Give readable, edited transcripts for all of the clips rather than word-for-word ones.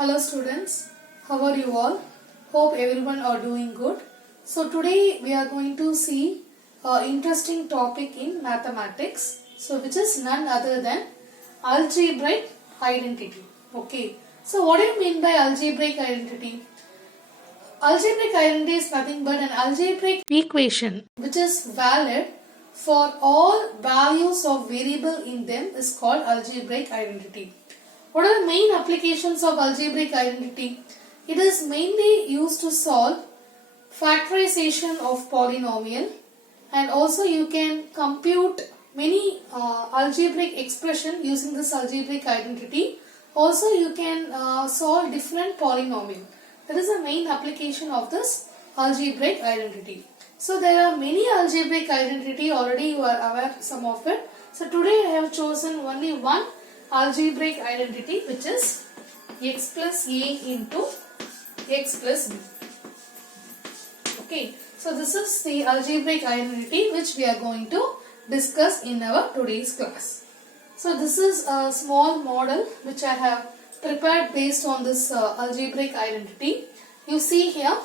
Hello students, how are you all? Hope everyone are doing good. So today we are going to see an interesting topic in mathematics. So which is none other than algebraic identity. Okay. So what do you mean by algebraic identity? Algebraic identity is nothing but an algebraic equation which is valid for all values of variable in them is called algebraic identity. What are the main applications of algebraic identity? It is mainly used to solve factorization of polynomial, and also you can compute many algebraic expression using this algebraic identity. Also you can solve different polynomial. That is the main application of this algebraic identity. So there are many algebraic identity, already you are aware some of it. So today I have chosen only one algebraic identity, which is x plus a into x plus b. Okay, so this is the algebraic identity which we are going to discuss in our today's class. So this is a small model which I have prepared based on this algebraic identity. You see here,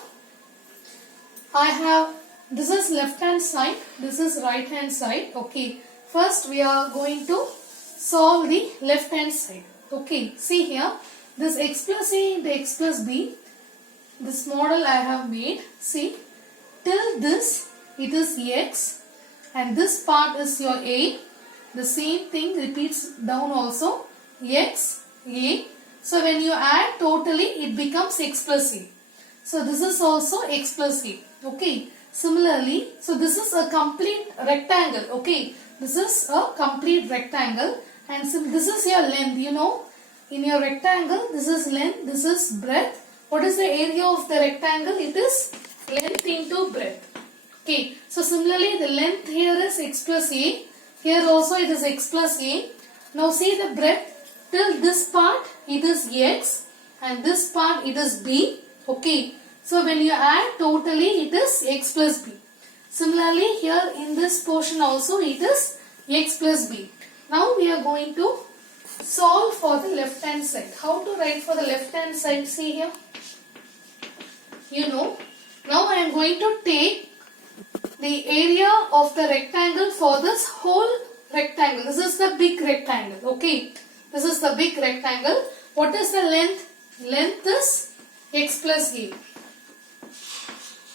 this is left hand side, this is right hand side. Okay, first we are going to solve the left hand side. Okay, see here, this x plus a into x plus b, this model I have made. See, till this it is x and this part is your a. The same thing repeats down also, x, a. So when you add totally it becomes x plus a. So this is also x plus a. Okay, similarly, so this is a complete rectangle. Okay, this is a complete rectangle. And this is your length, you know, in your rectangle, this is length, this is breadth. What is the area of the rectangle? It is length into breadth. Okay, so similarly the length here is x plus a, here also it is x plus a. Now see the breadth, till this part it is x and this part it is b. Okay, so when you add totally it is x plus b. Similarly here in this portion also it is x plus b. Now we are going to solve for the left hand side. How to write for the left hand side? See here. You know, now I am going to take the area of the rectangle for this whole rectangle. This is the big rectangle. Okay, this is the big rectangle. What is the length? Length is x plus a.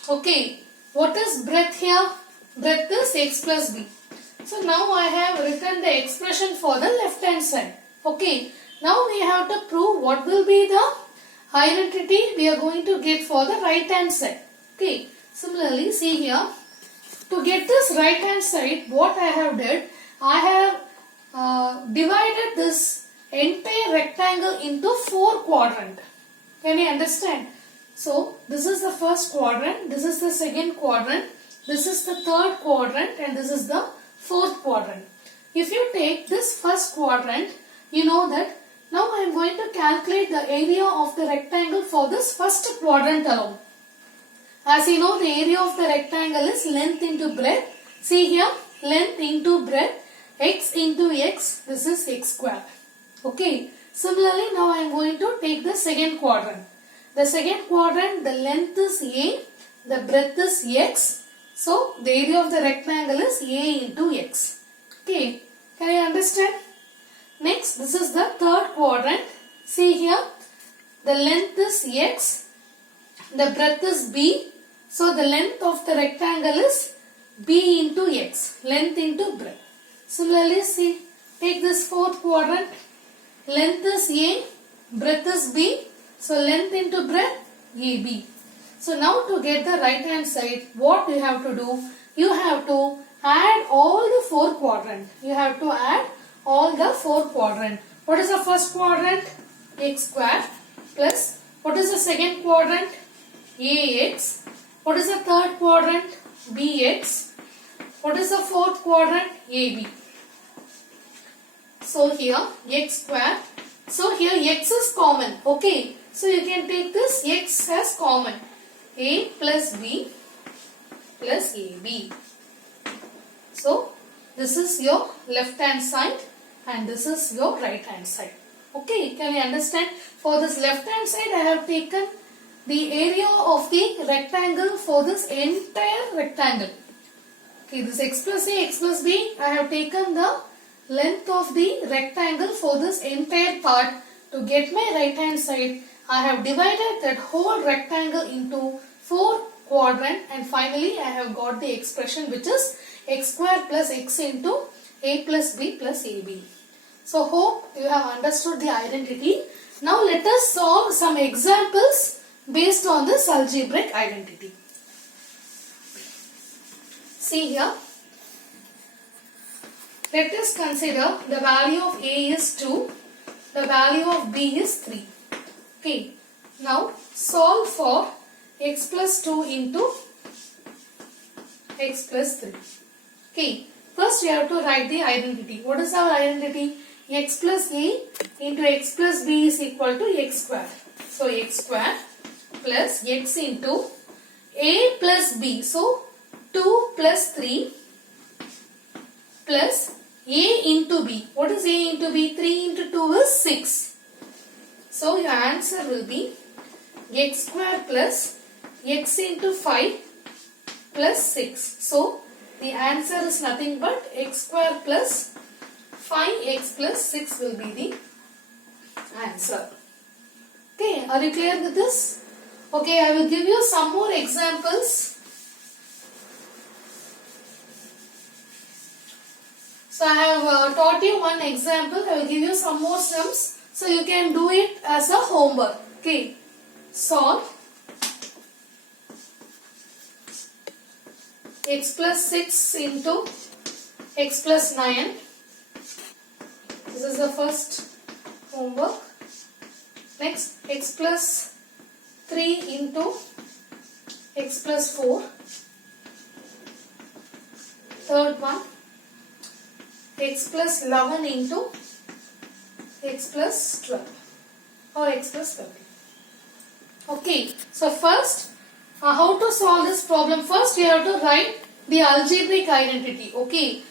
Okay, what is breadth here? Breadth is x plus b. So now I have written the expression for the left hand side. Okay, now we have to prove what will be the identity we are going to get for the right hand side. Okay, similarly see here, to get this right hand side, what I have did, I have divided this entire rectangle into 4 quadrants. Can you understand? So this is the first quadrant, this is the second quadrant, this is the third quadrant, and this is the fourth quadrant. If you take this first quadrant, you know that now I am going to calculate the area of the rectangle for this first quadrant alone. As you know, the area of the rectangle is length into breadth. See here, length into breadth, x into x, this is x square. Okay, similarly now I am going to take the second quadrant. The second quadrant, the length is a, the breadth is x. So the area of the rectangle is a into x. Okay, can you understand? Next, this is the third quadrant. See here, the length is x, the breadth is b. So the length of the rectangle is b into x, length into breadth. Similarly, see, take this fourth quadrant, length is a, breadth is b. So length into breadth, ab. So now to get the right hand side, what you have to do? You have to add all the 4 quadrants. You have to add all the 4 quadrants. What is the first quadrant? X square plus, what is the second quadrant? Ax. What is the third quadrant? Bx. What is the fourth quadrant? AB. So here x square. So here x is common. Okay. So you can take this x as common. A plus b plus ab. So this is your left hand side and this is your right hand side. Okay, can you understand? For this left hand side, I have taken the area of the rectangle for this entire rectangle. Okay, this x plus a, x plus b, I have taken the length of the rectangle for this entire part. To get my right hand side, I have divided that whole rectangle into 4 quadrants, and finally I have got the expression which is x square plus x into a plus b plus ab. So hope you have understood the identity. Now let us solve some examples based on this algebraic identity. See here. Let us consider the value of a is 2, the value of b is 3. Okay. Now solve for x plus 2 into x plus 3. Okay. First we have to write the identity. What is our identity? X plus a into x plus b is equal to x square. So x square plus x into a plus b. So 2 plus 3 plus a into b. What is a into b? 3 into 2 is 6. So your answer will be x square plus x into 5 plus 6. So the answer is nothing but x square plus 5x plus 6 will be the answer. Okay, are you clear with this? Okay, I will give you some more examples. So I have taught you one example. I will give you some more sums. So you can do it as a homework. Okay, solve x plus 6 into x plus 9. This is the first homework. Next, x plus 3 into x plus 4. Third one, x plus 11 into x plus 12 or x plus 13. Okay, so first, how to solve this problem? First, you have to write the algebraic identity. Okay,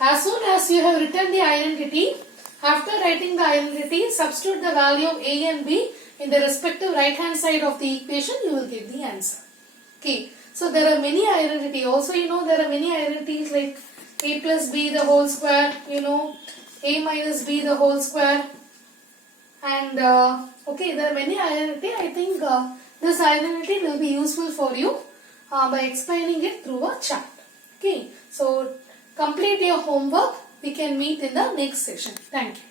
as soon as you have written the identity, after writing the identity, substitute the value of a and b in the respective right hand side of the equation, you will get the answer. Okay, so there are many identities. Also, you know, there are many identities like a plus b the whole square, you know, a minus b the whole square, and okay, there are many identities. I think this identity will be useful for you by explaining it through a chart. Okay, so complete your homework. We can meet in the next session. Thank you.